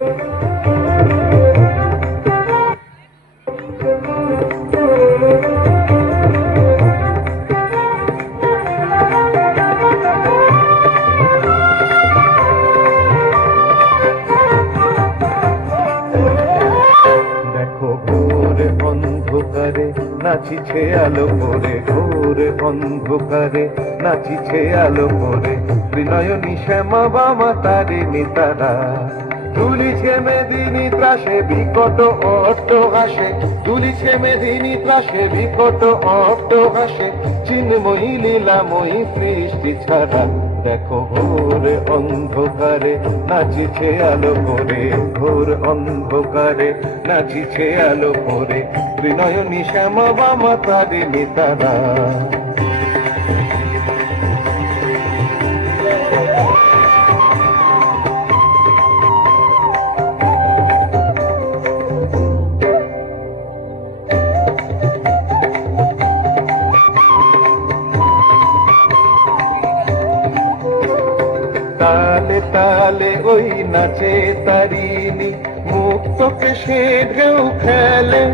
অন্ধকারে নাচিছে আলো করে, ঘোর অন্ধকারে নাচিছে আলো করে, ত্রিনয়নী শ্যামা বামা তারিণী তারা। দুলিছে মেদিনী ত্রাসে বিকট অট্ট হাসে, দুলিছে মেদিনী ত্রাসে বিকট অট্ট হাসে, চিন্ময়ী লীলাময়ী সৃষ্টি ছাড়া। দেখো ঘোর অন্ধকারে নাচিছে আলো করে, ঘোর অন্ধকারে নাচিছে আলো করে, ত্রিনয়নী শ্যামা বামা তারিণী তারা। তালে তালে ওই নাচে তারিণী, মুক্ত কেশে ঢেউ খেলে,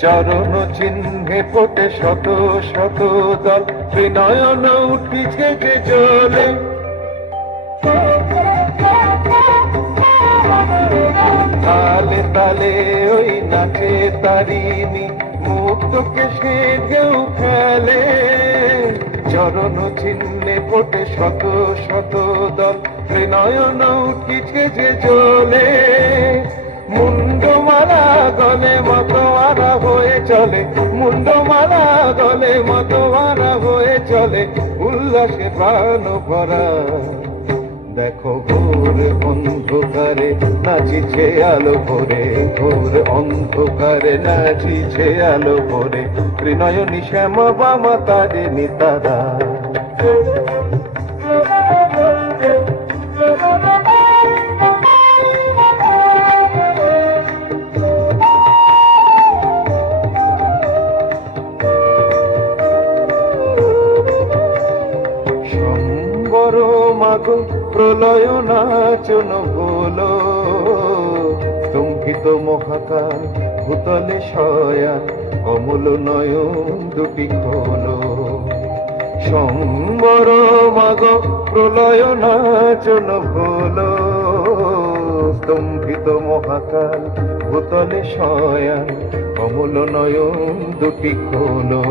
চরণ চিহ্নে ফোটে শত শত দল, ত্রিনয়ন উঠিছে যে জ্বলে। তালে তালে ওই নাচে তারিণী, মুক্ত কেশে ঢেউ খেলে, চরণ চিহ্নে ফোটে শত শত দল, ত্রিনয়ন উঠিছে যে জ্বলে। মুন্ডমালা গলে মতোয়ারা হয়ে চলে, মুন্ডমালা গলে মতোয়ারা হয়ে চলে, উল্লাসে প্রাণ ভরা। দেখো ঘোর অন্ধকারে নাচিছে আলো করে, ঘোর অন্ধকারে নাচিছে আলো করে, ত্রিনয়নী শ্যামা বামা তারিণী তারা। সম্বর মাগো প্রলয় নাচন হলো, স্তম্ভিত মহাকাল ভূতলে শয়ান, অমল নয়ন দুটি খোলো। সম্বর মাগো প্রলয় নাচন হলো, স্তম্ভিত মহাকাল ভূতলে শয়ান, অমল নয়ন দুটি খোলো।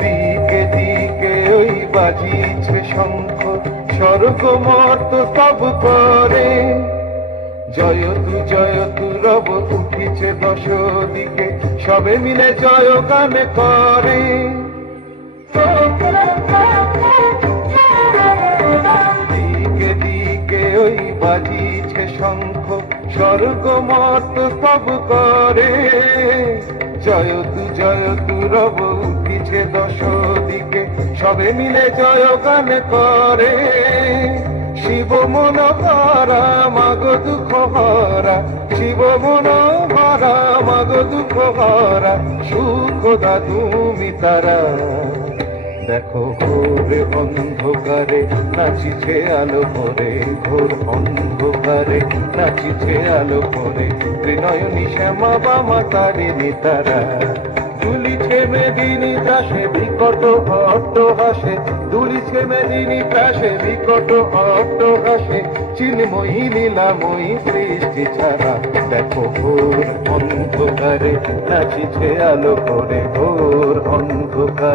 দিকে দিকে ওই বাজিছে শঙ্খ, স্বর্গ মর্ত সব করে, জয়তু রব উঠিছে দশ দিকে, সবে মিলে জয় গান করে। দিকে দিকে ওই বাজিছে শঙ্খ, স্বর্গ মর্ত সব করে, জয়তু রব উঠিছে দশ দিকে, সবে মিলে জয় গান করে। শিব মন ভরা মাগো দুঃখ হরা, শিব মন ভরা মাগো দুঃখ হরা, সুখদা তুমি তারা। দেখো ঘোর অন্ধকারে নাচিছে আলো করে, ঘোর অন্ধকারে নাচিছে আলো করে, ত্রিনয়নী শ্যামা বামা তারিণী তারা। দুলিছে মেদিনী ত্রাসে বিকট অট্ট হাসে, দুলিছে মেদিনী ত্রাসে বিকট অট্ট হাসে, চিন্ময়ী লীলাময়ী সৃষ্টি ছাড়া। দেখো ঘোর অন্ধকারে নাচিছে আলো করে, ঘোর অন্ধকারে।